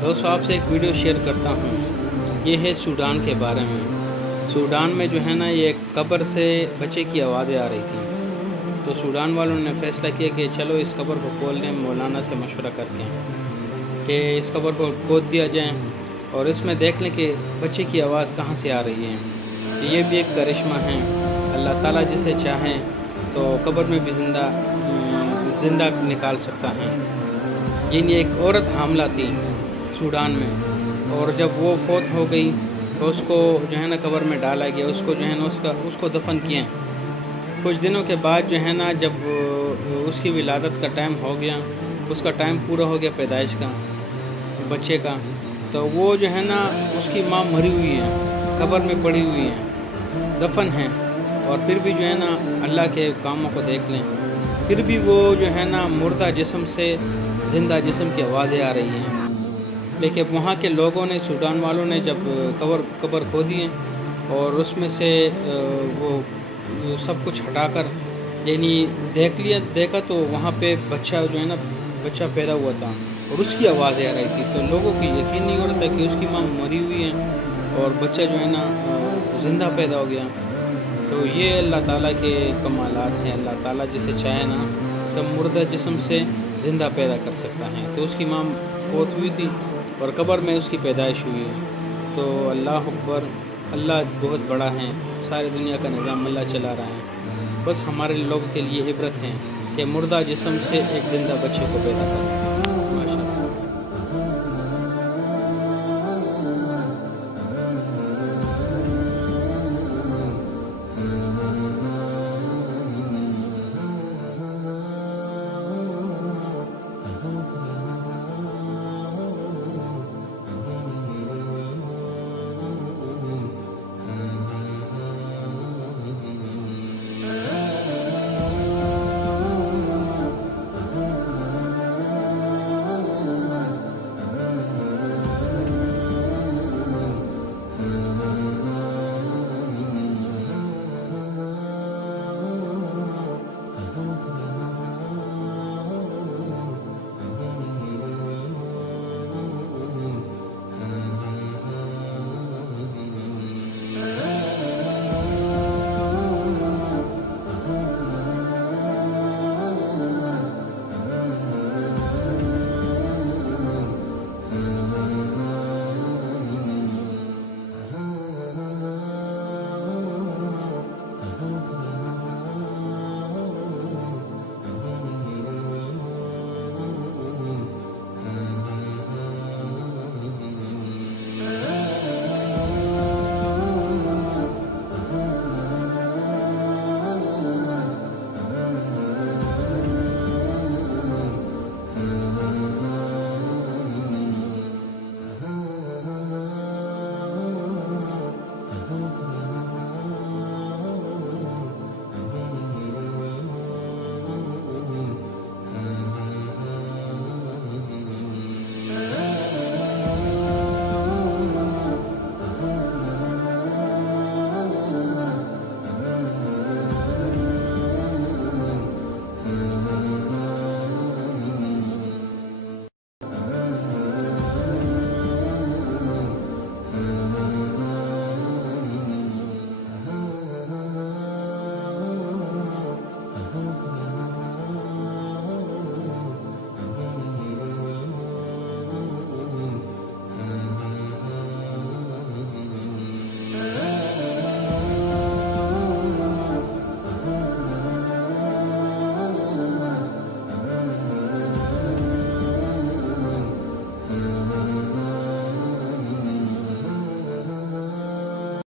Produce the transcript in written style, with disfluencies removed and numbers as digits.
दोस्तों आपसे एक वीडियो शेयर करता हूँ। ये है सूडान के बारे में। सूडान में जो है ना, ये कब्र से बच्चे की आवाज़ें आ रही थी। तो सूडान वालों ने फैसला किया कि चलो इस कब्र को खोल दें, मौलाना से मशवरा करके कि इस कब्र को खोद दिया जाए और इसमें देख लें कि बच्चे की आवाज़ कहाँ से आ रही है। ये भी एक करिश्मा है। अल्लाह ताला जिसे चाहे तो कब्र में भी ज़िंदा निकाल सकता है। यानी एक औरत हामला थी सूडान में, और जब वो फौत हो गई तो उसको जो है ना कब्र में डाला गया। उसको जो है ना उसको दफन किया। कुछ दिनों के बाद जो है ना, जब उसकी विलादत का टाइम हो गया, उसका टाइम पूरा हो गया पैदाइश का बच्चे का, तो वो जो है ना उसकी माँ मरी हुई है, कब्र में पड़ी हुई है, दफन है। और फिर भी जो है ना अल्लाह के कामों को देख लें, फिर भी वो जो है ना मुर्दा जिस्म से ज़िंदा जिस्म की आवाज़ें आ रही हैं। लेकिन वहाँ के लोगों ने, सूडान वालों ने जब कब्र खो दिए और उसमें से वो सब कुछ हटाकर यानी देखा तो वहाँ पे बच्चा जो है ना, बच्चा पैदा हुआ था और उसकी आवाज़ें आ रही थी। तो लोगों को यकीन नहीं हो रहा था कि उसकी माँ मरी हुई है और बच्चा जो है ना ज़िंदा पैदा हो गया। तो ये अल्लाह ताला के कमालात हैं। अल्लाह ताला जिसे चाहे ना तो मुर्दा जिस्म से ज़िंदा पैदा कर सकता है। तो उसकी माँ फौत हुई थी और कब्र में उसकी पैदाइश हुई है। तो अल्लाह अकबर, अल्लाह बहुत बड़ा है। सारी दुनिया का निज़ाम अल्लाह चला रहा है। बस हमारे लोगों के लिए इबरत है कि मुर्दा जिस्म से एक ज़िंदा बच्चे को पैदा करें।